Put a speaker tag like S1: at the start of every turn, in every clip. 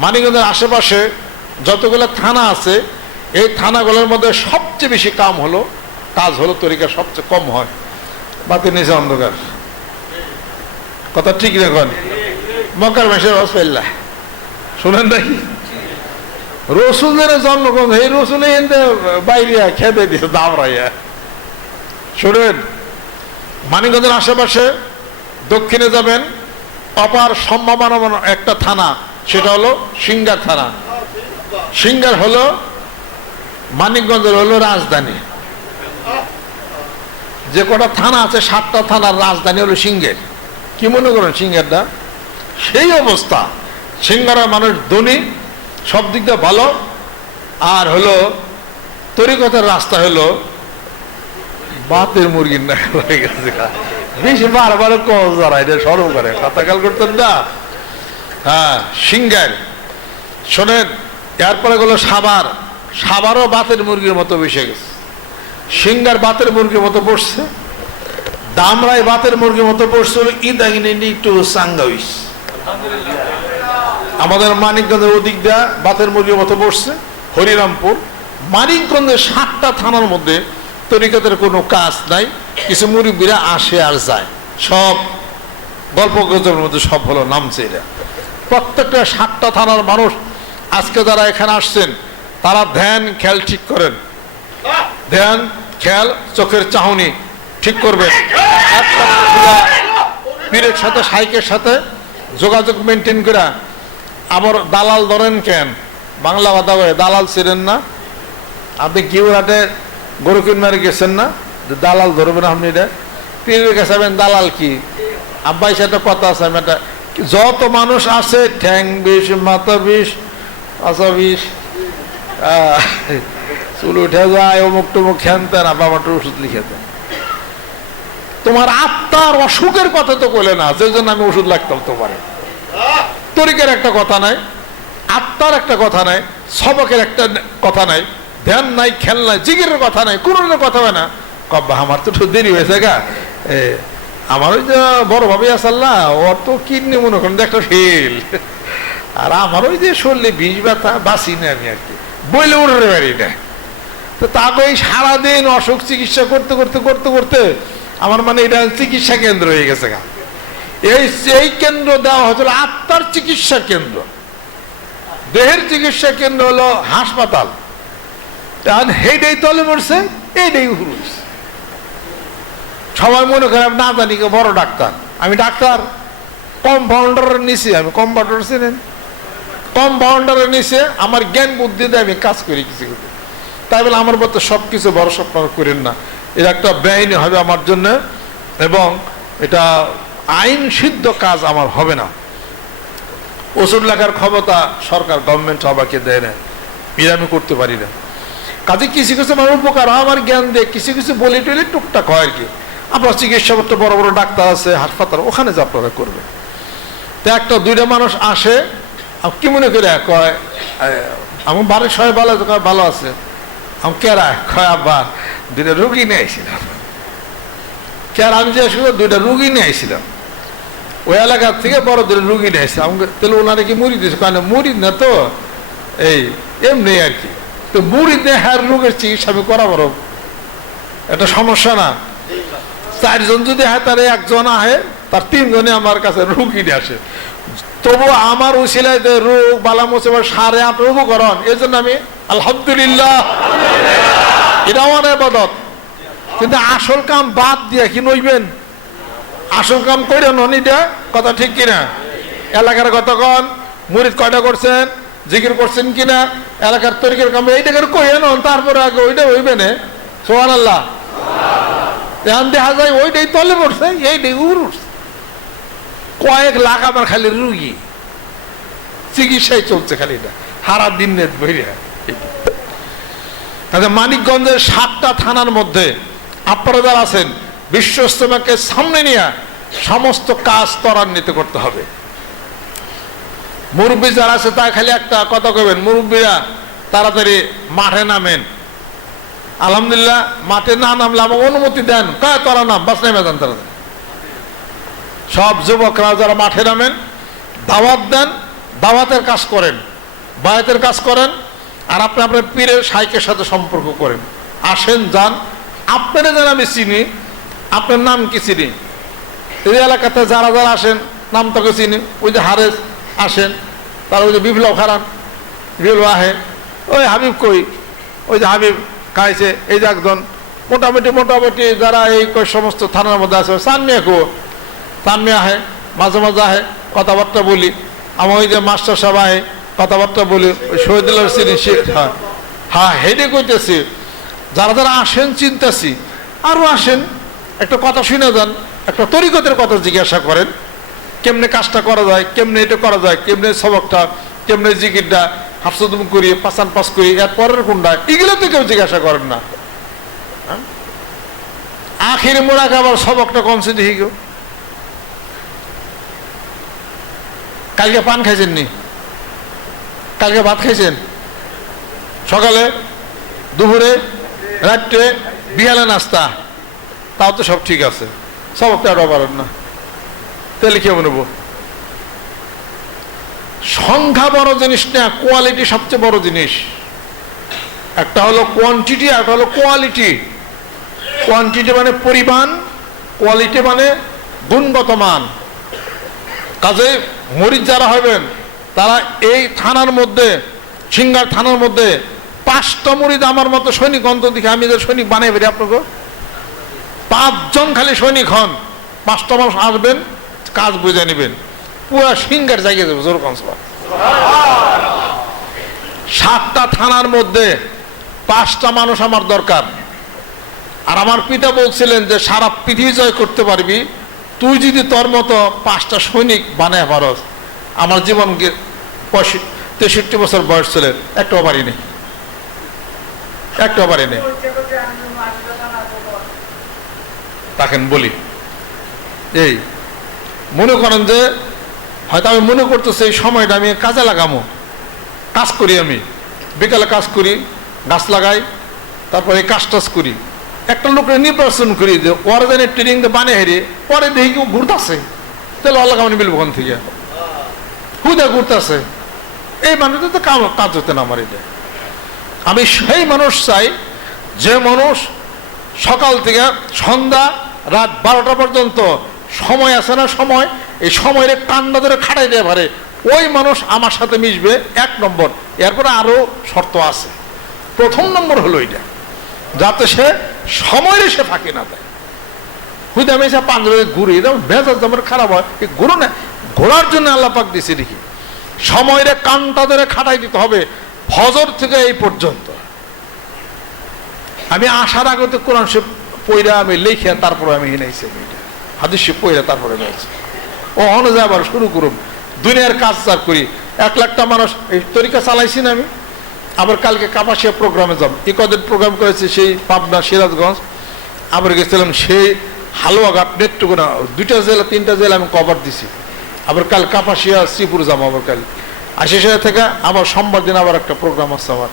S1: মানিকগঞ্জের আশেপাশে যতগুলো থানা আছে, এই থানাগুলোর মধ্যে সবচেয়ে বেশি কাম হলো, কাজ হলো তরিকা সবচেয়ে কম হয়। বাতি নিচে অন্ধকার। কথা ঠিক রাখুন মকার মাসের রসপাল্লা শুনেন নাকি রসুলের জন্মগ্রহণ এই রসুলে বাইরে খেতে দিয়েছে দামরাইয়া শুনেন, মানিকগঞ্জের আশেপাশে দক্ষিণে যাবেন, অপার সম্ভাবনা একটা থানা। সেটা হলো সিঙ্গার থানা। সিঙ্গার হলো মানিকগঞ্জের হলো রাজধানী। যে কটা থানা আছে, সাতটা থানার রাজধানী হলো সিঙ্গের। কি মনে করেন সিঙ্গারটা? সেই অবস্থা। সিঙ্গারের মানুষ ধনী, সব দিক দিয়ে ভালো। আর হলো তরিকতের রাস্তা হলো বাতের মুরগির না বেশি বারবার কল যারা এটা সরম করে। কথা কাল করতেন না? হ্যাঁ সিঙ্গার। শোনেন এরপরে গেলো সাবার সাবারও বাতের মুরগির মতো বসে গেছে। সিঙ্গার বাতের মুরগির মতো বসছে দামরাই বাতের মুরগির মতো বসছিল ইদাগিনি একটু সাঙ্গাইস আমাদের মানিকগঞ্জের ওদিক দিয়া বাতের মুরগির মতো বসছে হরিরামপুর। মানিকগঞ্জের সাতটা থানার মধ্যে তরিকতের কোনো কাজ নাই, কিছু মুরব্বীরা আসে আর যায়। সব গল্প গজবের মধ্যে সব হলো নামছে এরা। প্রত্যেকটা সাতটা থানার মানুষ আজকে যারা এখানে আসছেন, তারা ধ্যান খেয়াল ঠিক করেন। ধ্যান খেয়াল চোখের চাহনি ঠিক করবেন পীরের সাথে সাইকের সাথে যোগাযোগ মেনটেন করে আবার দালাল ধরেন কেন? বাংলা কথা বলে দালাল ছিলেন না। আপনি কিউরাটে গরু কিনমারে গেছেন না? দালাল ধরবেন আপনি এটা? পীরের কাছে দালাল কি? আব্বাই সাথে কথা আছে, আমি একটা যত মানুষ আছে, ঠ্যাং বিষ, মাথা বিষ আসা বিষ চুল উঠে যায়, অমুক টুমুক খেনতেন আব্বা আমার ওষুধ লিখে দেন। তোমার আত্মার অসুখের কথা তো বলে না, যে জন্য আমি ওষুধ লাগতাম তোমারে। তরিকের একটা কথা নাই, আত্মার একটা কথা নাই, সবকের একটা কথা নাই, ধ্যান নাই, খেল নাই জিগিরের কথা নাই কোনোদিনের কথা হয় না। কব্বা, আমার তো দেরি হয়েছে গা। আমার ওই যে বড় ভাবি আসাল্লা ওর তো কিডনি মনে করেন একটা ফেল আর আমার ওই যে শরীরে বিষ ব্যথা, বাঁচি না আমি আর কি। বইলে উঠে পারি না। তো তাকে সারাদিন অসুখ চিকিৎসা করতে করতে করতে করতে আমার মানে এটা চিকিৎসা কেন্দ্র হয়ে গেছে গা। এই এই কেন্দ্র দেওয়া হয়েছিল আত্মার চিকিৎসা কেন্দ্র। দেহের চিকিৎসা কেন্দ্র হলো হাসপাতাল। হেডেই তলে মরছে এইটাই হুরুস সবাই মনে করে আমি না জানি বড় ডাক্তার। আমি ডাক্তার। কম্পাউন্ডারের নিচে, আমি কম্পাউন্ডার ছিলেন। কম্পাউন্ডারের নিচে আমার জ্ঞান বুদ্ধি দিয়ে আমি কাজ করি কিছু কিছু। তাই বলে আমার মতো সব কিছু বড় স্বপ্ন করেন না। এটা একটা ব্যয়নি হবে আমার জন্য এবং এটা আইন সিদ্ধ কাজ আমার হবে না। ওষুধ লেখার ক্ষমতা সরকার গভর্নমেন্ট সবাইকে দেয় না। আমি করতে পারি না। কাজে কিছু কিছু আমার উপকার হয়, আমার জ্ঞান দিয়ে কিছু কিছু বলে টলে টুকটাক হয় আর কি। আপনার চিকিৎসা করতে বড় বড় ডাক্তার আছে, হাসপাতাল, ওখানে যা আপনারা করবে তো একটা দুইটা মানুষ আসে কি মনে করে কয় আমার বাড়ির সবাই ভালো আছে ভালো আছে। আমি কেরা কয়, আব্বা, দুইটা রুগী নিয়ে আইছিলাম। কেরা আমি যে শুধু দুইটা রুগী নিয়ে আইছিলাম। ওই এলাকার থেকে বড় দুটো রুগী নিয়ে আসছে। আমাকে তাহলে ওনারা কি মুড়ি দিয়েছে কেন মুড়ি না তো, এই, এমনি আর কি। তো মুড়ি দিয়ে হ্যার রোগের চিকিৎসা আমি করা বড় এটা সমস্যা না। চারজন যদি হয় তার একজন আহে তার তিনজনে আমার কাছে রুগী আসে। তবু আমার উশিলায় যে রোগ বালা মুসিবা সারে আট উপকরণ এই জন্য আমি আলহামদুলিল্লাহ। এটাও আমার আবাদত কিন্তু আসল কাম বাদ দিয়ে, কি নইবেন? আসল কাম করে নন এটা কথা ঠিক কিনা? এলাকার কতক্ষণ মুরিদ কয়টা করছেন? জিকির করছেন কিনা? এলাকার তরিকের কাম, এইটাকে কইয়া নন, তারপরে আগে ওইটা হইবে না। সোহান আল্লাহ এখন দেখা যায় ওইটাই তলে পড়ছে, এইটাই উর উঠছে। কয়েক লাখ আমার খালি রুগী। চিকিৎসায় চলছে খালি এটা। হারা দিন তাহলে মানিকগঞ্জের সাতটা থানার মধ্যে আপনারা যারা আছেন বিশ্বস্তমাকে সামনে নিয়ে সমস্ত কাজ ত্বরান্বিত করতে হবে। মুরব্বী যারা আছে তা খালি একটা কথা কবেন মুরব্বীরা তাড়াতাড়ি মাঠে নামেন। আলহামদুলিল্লাহ, মাঠে না নামলে আমাকে অনুমতি দেন। কয়, তোরা নাম? বাস নেমে যান তারা। সব যুবকরা যারা মাঠে নামেন, দাওয়াত দেন, দাওয়াতের কাজ করেন, বায়াতের কাজ করেন, আর আপনি আপনার পীরের সাইকের সাথে সম্পর্ক করেন। আসেন, যান। আপনারা যেন আমি চিনি, আপনার নাম কি চিনি? এই এলাকাতে যারা যারা আসেন, নাম তোকে চিনি। ওই যে হারেস আসেন, তারা ওই যে বিপ্লব খারান বিপ্লব আহে। ওই হাবিব কই? ওই যে হাবিব। খাইছে। এই যে একজন মোটামুটি মোটামুটি যারা এই সমস্ত থানার মধ্যে আছে, সানমিয়া কো? সানমিয়া আহে, মাঝে মাঝে আহে, কথাবার্তা বলি। আমার ওই যে মাস্টার সাহেব আহে, কথাবার্তা বলি। ওই শহীদুল্লাহ চিনি সে হ্যাঁ। হ্যাঁ হেঁটে কইতেছি। যারা যারা আসেন, চিন্তাছি। আরও আসেন, একটা কথা শুনে যান, একটা তরিকতের কথা জিজ্ঞাসা করেন। কেমনে কাজটা করা যায়, কেমনে এটা করা যায়, কেমনে সবকটা, কেমনে জিকিরটা হাফসদম করি পাসান পাস করি এর পরের কোনটা এগুলো তো কেউ জিজ্ঞাসা করেন না। হ্যাঁ? আখির মোড়া খাবার সবকটা কমছে দেখি কেউ কালকে পান খাইছেন নি কালকে ভাত খাইছেন? সকালে, দুপুরে, রাত্রে, বিহালে নাস্তা। তাও তো সব ঠিক আছে। সব তেরো পারেন না। তাহলে কেমন নেব? সংখ্যা বড় জিনিস না কোয়ালিটি সবচেয়ে বড় জিনিস। একটা হলো কোয়ান্টিটি একটা হলো কোয়ালিটি কোয়ান্টিটি মানে পরিমাণ কোয়ালিটি মানে গুণগত মান। কাজে মরিচ যারা হবেন তারা এই থানার মধ্যে, সিঙ্গার থানার মধ্যে পাঁচটা মরিচ আমার মতো সৈনিক অন্ত দিকে আমি যে সৈনিক বানাই বেরি আপনাকে। পাঁচজন খালি সৈনিক হন, পাঁচটা মানুষ আসবেন, কাজ বুঝে নেবেন। পুরা সিঙ্গার জায়গায় যাবে জোর কনসবা সাতটা থানার মধ্যে পাঁচটা মানুষ আমার দরকার। আর আমার পিতা বলছিলেন যে, সারা পৃথিবী জয় করতে পারবি। তুই যদি তোর মতো পাঁচটা সৈনিক বানায় পারস, আমার জীবন তেষট্টি বছর বয়স ছিলেন একটা বাড়ি নেই একটা বাড়ি নেই তাকেন বলি। এই, মনে করেন যে হয়তো আমি মনে করতেছি এই সময়টা আমি কাজে লাগামো। কাজ করি আমি। বিকালে কাজ করি, গাছ লাগাই, তারপরে কাজ টাজ করি। একটা লোকের নির্বাচন করি যে, ওরা জানে ট্রেনিং বানে হেরে, পরে দেখি কেউ ঘুরতেছে। তাহলে আল্লাহ কামানি মিলবো ওখান থেকে? হুদা ঘুরতেছে। এই মানুষটা তো কাজ হতে না আমার এটা আমি সেই মানুষ চাই, যে মানুষ সকাল থেকে সন্ধ্যা, রাত বারোটা পর্যন্ত সময় আছে না সময় এই সময়ের কান্না ধরে খাটাই দিয়ে পারে। ওই মানুষ আমার সাথে মিশবে, এক নম্বর। এরপরে আরও শর্ত আছে। প্রথম নম্বর হলো এটা, যাতে সে সময়ের সে ফাঁকি না দেয়। হুইতে আমি সে পাঞ্জাবে ঘুরি মেজাজ আমার খারাপ হয়। এই ঘুরো না, ঘোরার জন্য আল্লাহ পাক দিছে দেখি। সময়ের কানটা ধরে খাটাই দিতে হবে, ফজর থেকে এই পর্যন্ত। আমি আসার আগে তো কোরআন সে পইরা আমি লিখে, তারপরে আমি হিনাইছি আমি এটা। হাদিস পইরা তারপরে নিয়েছি ও অনুযায়ী আবার শুরু করুন। দুনিয়ার কাজ চার করি। এক লাখটা মানুষ, এই তরিকা চালাইছি না আমি। আবার কালকে কাপাসিয়া প্রোগ্রামে যাব এই কদিন প্রোগ্রাম করেছে সেই পাবনা সিরাজগঞ্জ। আবার গেছিলাম সেই হালুয়াঘাট নেত্রকোনা। দুইটা জেলা, তিনটা জেলা আমি কভার দিছি। আবার কাল কাপাসিয়া, শ্রীপুর যাব আবার কাল। আশিস থেকে আবার সোমবার দিন আবার একটা প্রোগ্রাম আছে আমার।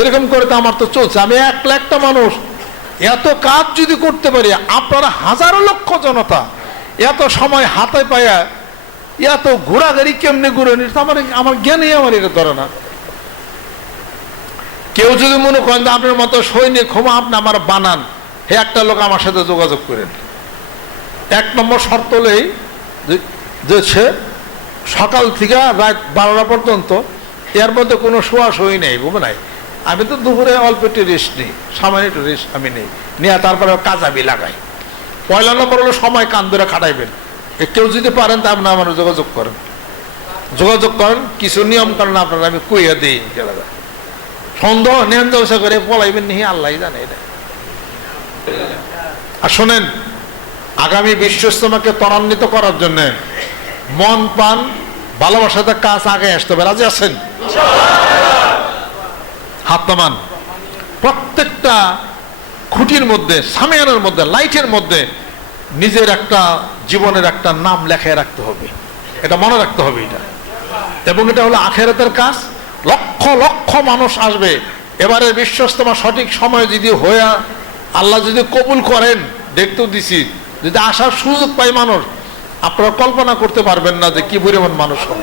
S1: এরকম করে তো আমার তো চলছে। আমি এক লাখটা মানুষ। এত কাজ যদি করতে পারি, আপনারা হাজারো লক্ষ জনতা এত সময় হাতে পায়া এত ঘোরাঘুরি কেমনে ঘুরে নিত আমার আমার জ্ঞানেই আমার এটা ধরে না। কেউ যদি মনে করেন যে আপনার মতো সৈনিক ক্ষমা আপনি আমার বানান। হে, একটা লোক আমার সাথে যোগাযোগ করেন। এক নম্বর শর্ত হলেই যে- সে সকাল থেকে রাত বারোটা পর্যন্ত এর মধ্যে কোনো শোয়া শোই নেই বুঝবে নাই আমি তো দুপুরে অল্প একটু রেস্ট নিই, সামান্য একটু রেস্ট আমি নেই। নিয়ে তারপরে কাজ আমি লাগাই। পয়লা নম্বর হলো সময় কান ধরে খাটাইবেন। কেউ যদি পারেন তা আপনি আমার যোগাযোগ করেন। যোগাযোগ করেন, কিছু নিয়ম কারণ আপনারা আমি কুইয়া দিই সন্দেহ নেন দোষা করে পলাইবেন নিহি আল্লাহ জানে এটা। আর শোনেন, আগামী বিশ্ব ইস্তেমাকে ত্বরান্বিত করার জন্য মন পান ভালোবাসাতে কাজ আগে আসতে হবে। রাজি আছেন? হাত প্রত্যেকটা খুঁটির মধ্যে, সামিয়ানের মধ্যে, লাইটের মধ্যে নিজের একটা জীবনের একটা নাম লেখায় রাখতে হবে। এটা মনে রাখতে হবে এটা। এবং এটা হলো আখেরাতের কাজ। লক্ষ লক্ষ মানুষ আসবে। এবারে বিশ্বস্তমা সঠিক সময় যদি হয়ে, আল্লাহ যদি কবুল করেন, দেখতেও দিছি, যদি আসার সুযোগ পায় মানুষ, আপনারা কল্পনা করতে পারবেন না যে কি পরিমাণ মানুষ হবে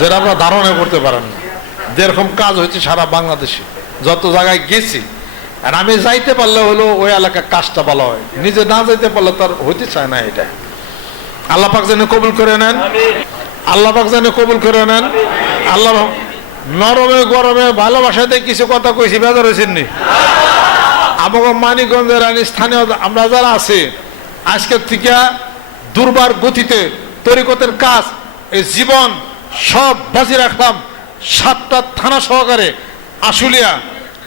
S1: যেটা আপনারা ধারণা করতে পারেন না। যেরকম কাজ হয়েছে সারা বাংলাদেশে। যত জায়গায় গেছি আর আমি যাইতে পারলে হলো ওই এলাকার কাজটা ভালো হয়। নিজে না যাইতে পারলে তার হইতে চায় না এটা। আল্লাহ পাক যেন কবুল করে নেন। আল্লাহ পাক যেন কবুল করে নেন। আল্লাহ নরমে গরমে ভালোবাসাতে কিছু কথা কইছি, বেজার হয়েছেন নি? আমাকে মানিকগঞ্জের আইন স্থানীয় আমরা যারা আছি আজকের থেকে দুর্বার গতিতে তরিকতের কাজ, এই জীবন সব বাজি রাখলাম সাতটা থানা সহকারে, আশুলিয়া।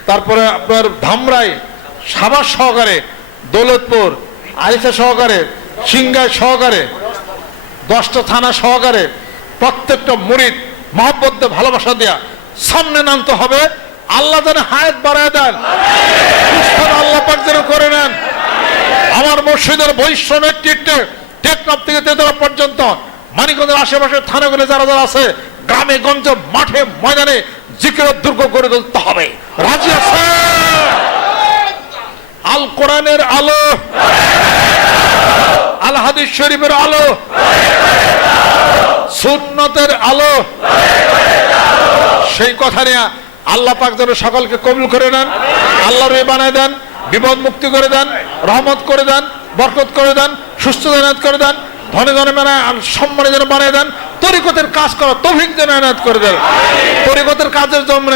S1: তারপরে আপনার ধামরাই সাবাস সহকারে, দৌলতপুর আরিফা সহকারে সিংগায় সহকারে, দশটা থানা সহকারে, প্রত্যেকটা মুরিদ মহব্বত ভালোবাসা দেয়া, সামনে নামতে হবে। আল্লাহ যেন হায়াত বাড়ায় দেন। আল্লাহ পাক যেন করে নেন। আমার মসজিদের বৈষ্ণব নেতৃত্বে টেকনাফ থেকে তেতলা পর্যন্ত, মানিকগঞ্জের আশেপাশে থানাগুলো যারা যারা আছে, গ্রামে, গঞ্জে, মাঠে, ময়দানে জিকিরের দুর্গ গড়ে তুলতে হবে। রাজি আছে আল কোরআনের আলো। আল হাদিস শরীফের আলো। সুন্নতের আলো। সেই কথা নিয়ে আল্লাহ পাক যেন সকলকে কবুল করে নেন, আল্লাহর বানায় দেন, বিপদ মুক্তি করে দেন, রহমত করে দেন, বরকত করে দেন, সুস্থ করে দেন। ধনে ধনে মানে সম্মানে যেন বানিয়ে দেন তরিকতের কাজ করা তৌফিক যেন এনায়ত করে দেন তরিকতের কাজের জন্য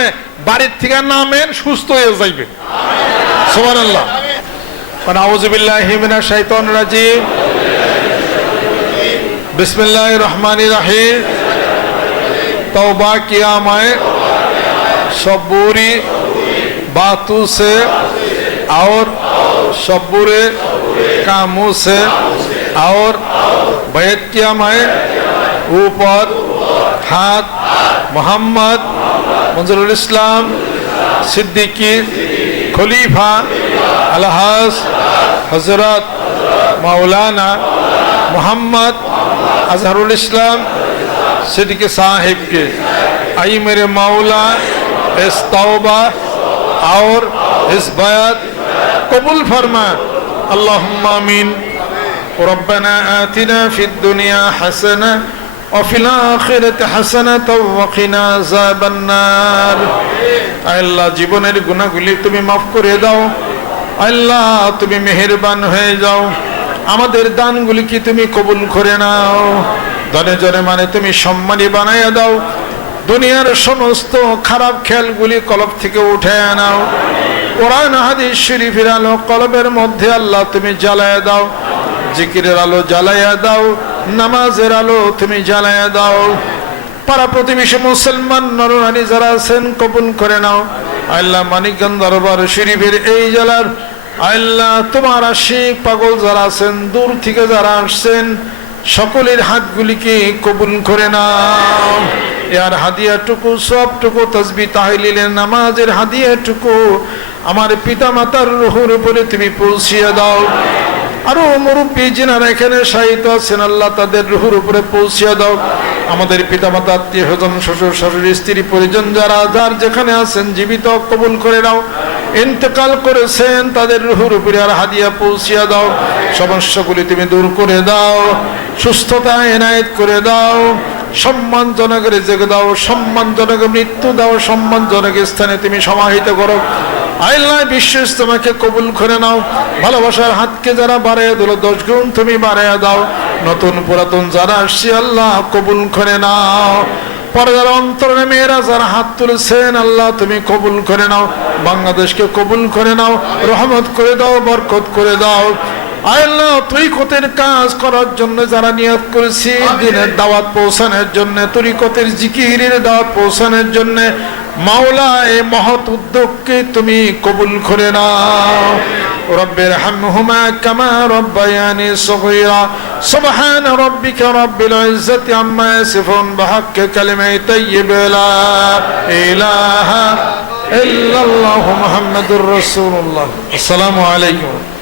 S1: বাড়ির থেকে নামেন সুস্থ হয়ে যাইবে সুবহানাল্লাহ আউযু বিল্লাহি মিনাশ শাইতানির রাজিম बिस्मिल्लाह रहमान रहीम तौबा किया मैं सब बुरी बातों से और सब बुरे कामों से और بیتیہ میں اوپر ہاتھ محمد منظر الاسلام صدیقی خلیفہ الحاظ حضرت مولانا محمد اظہر الاسلام صدق صاحب کے۔ آئی میرے مولا، اس توبہ اور اس بیعت قبول فرما اللہم آمین۔ ربنا آتنا في الدنيا حسنة وفي الآخرة حسنة وقنا عذاب النار. আল্লাহ, জীবনের গুণাগুলি তুমি মাফ করে দাও। আল্লাহ, তুমি মেহেরবান হয়ে যাও। আমাদের দানগুলি কি তুমি কবুল করে নাও? ধনে জনে মানে তুমি সম্মানী বানাইয়া দাও। দুনিয়ার সমস্ত খারাপ খেয়ালগুলি কলব থেকে উঠে আনাও কোরআন, হাদিস, শরীফের আলো কলবের মধ্যে আল্লাহ তুমি জ্বালায় দাও। জিকিরের আলো জ্বালাইয়া দাও, নামাজের আলো তুমি জ্বালাইয়া দাও। পাড়া প্রতিবেশী মুসলমান নরনারী যারা আছেন, কবুল করে নাও। আল্লাহ মানিকগঞ্জ দরবার শরীফের এই জেলার আল্লাহ তোমার আশিক পাগল যারা আছেন, দূর থেকে যারা আসছেন, সকলের হাতগুলিকে কবুল করে নাও। এর হাদিয়াটুকু, সবটুকু তসবি তাহলিলের নামাজের হাদিয়াটুকু আমার পিতা মাতার রুহুর উপরে তুমি পৌঁছিয়ে দাও। আরও মুরব্বী যিনারা এখানে সাহিত্য আছেন, আল্লাহ তাদের রুহুর উপরে পৌঁছিয়ে দাও। আমাদের পিতা মাতা আত্মীয় স্বজন, শ্বশুর, শাশুড়ি, স্ত্রী, পরিজন যারা, যার যেখানে আছেন, জীবিত, কবুল করে নাও। ইন্তেকাল করেছেন, তাদের রুহুর উপরে আর হাদিয়া পৌঁছিয়া দাও। সমস্যাগুলি তুমি দূর করে দাও। সুস্থতা এনায়েত করে দাও। সম্মানজনকের জেগে দাও সম্মানজনক মৃত্যু দাও সম্মানজনক স্থানে তুমি সমাহিত করো। আল্লাহ বিশ্বাস তোমাকে কবুল করে নাও। ভালোবাসার হাতকে যারা বাড়াইয়া দিল, দশ গুণ তুমি বাড়াইয়া দাও। নতুন পুরাতন যারা আসছে, আল্লাহ কবুল করে নাও। পর্দার অন্তরে মেয়েরা যারা হাত তুলেছেন, আল্লাহ তুমি কবুল করে নাও। বাংলাদেশকে কবুল করে নাও। রহমত করে দাও, বরকত করে দাও। আল্লাহ তরিকতের কাজ করার জন্য যারা নিয়োগ করেছি? দিনের দাওয়াত পৌঁছানোর জন্য তরিকতের জিকিরের দাওয়াত পৌঁছানোর জন্য মাওলা এ মহৎ উদ্যোগকে তুমি কবুল করে নাও। রব্বের হামহুমা কামা রব্বায়ানি সগীরা। সুবহান রব্বিকা রব্বিল ইজ্জাতি আম্মা ইয়াসিফুন বিহাক্কি কালিমাই তাইয়্যিবা লা ইলাহা ইল্লাল্লাহু মুহাম্মাদুর রাসূলুল্লাহ। আসসালামু আলাইকুম।